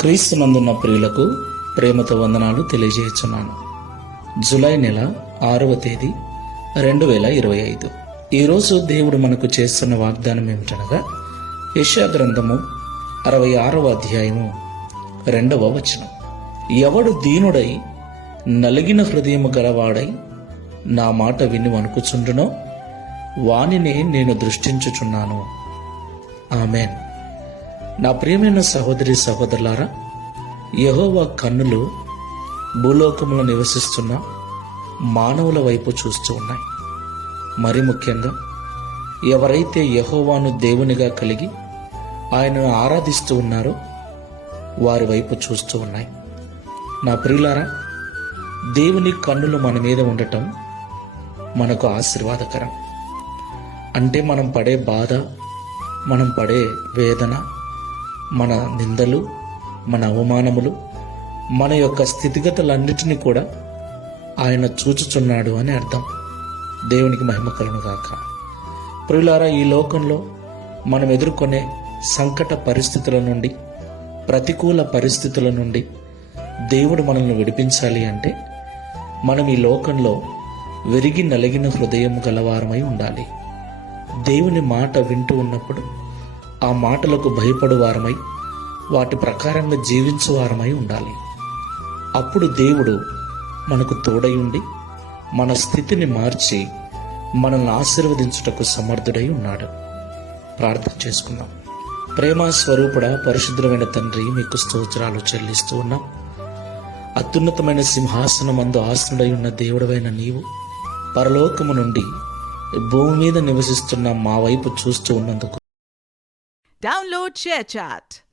క్రీస్తునందున్న ప్రియులకు ప్రేమతో వందనాలు తెలియజేస్తున్నాను. జూలై నెల 6వ తేదీ 2025. ఈరోజు దేవుడు మనకు చేస్తున్న వాగ్దానం ఏమిటనగా యెషయా గ్రంథము 66వ అధ్యాయము 2వ వచనం. ఎవడు దీనుడై నలిగిన హృదయము గలవాడై నా మాట విని వణుకుచుండునో వానినే నేను దృష్టించుచున్నాను. ఆమేన్. నా ప్రియమైన సహోదరి సహోదరులారా, యెహోవా కన్నులు భూలోకములో నివసిస్తున్న మానవుల వైపు చూస్తూ ఉన్నాయి. మరి ముఖ్యంగా ఎవరైతే యెహోవాను దేవునిగా కలిగి ఆయనను ఆరాధిస్తూ ఉన్నారో వారి వైపు చూస్తూ ఉన్నాయి. నా ప్రియులారా, దేవుని కన్నులు మన మీద ఉండటం మనకు ఆశీర్వాదకరం. అంటే మనం పడే బాధ, మనం పడే వేదన, మన నిందలు, మన అవమానములు, మన యొక్క స్థితిగతులన్నిటినీ కూడా ఆయన చూచుచున్నాడు అని అర్థం. దేవునికి మహిమ కలుగును గాక. ప్రియులారా, ఈ లోకంలో మనం ఎదుర్కొనే సంకట పరిస్థితుల నుండి, ప్రతికూల పరిస్థితుల నుండి దేవుడు మనల్ని విడిపించాలి అంటే మనం ఈ లోకంలో విరిగి నలిగిన హృదయం గలవారమై ఉండాలి. దేవుని మాట వింటూ ఉన్నప్పుడు ఆ మాటలకు భయపడు వారమై వాటి ప్రకారంగా జీవించు వారమై ఉండాలి. అప్పుడు దేవుడు మనకు తోడై ఉండి మన స్థితిని మార్చి మనల్ని ఆశీర్వదించుటకు సమర్థుడై ఉన్నాడు. ప్రార్థన చేసుకుందాం. ప్రేమ స్వరూపుడ, పరిశుద్ధమైన తండ్రి, మీకు స్తోత్రాలు చెల్లిస్తూ ఉన్నాం. అత్యున్నతమైన సింహాసనమందు ఆసనుడై ఉన్న దేవుడవైన నీవు పరలోకము నుండి భూమి మీద నివసిస్తున్న మా వైపు చూస్తూ ఉన్నందుకు Download ShareChat.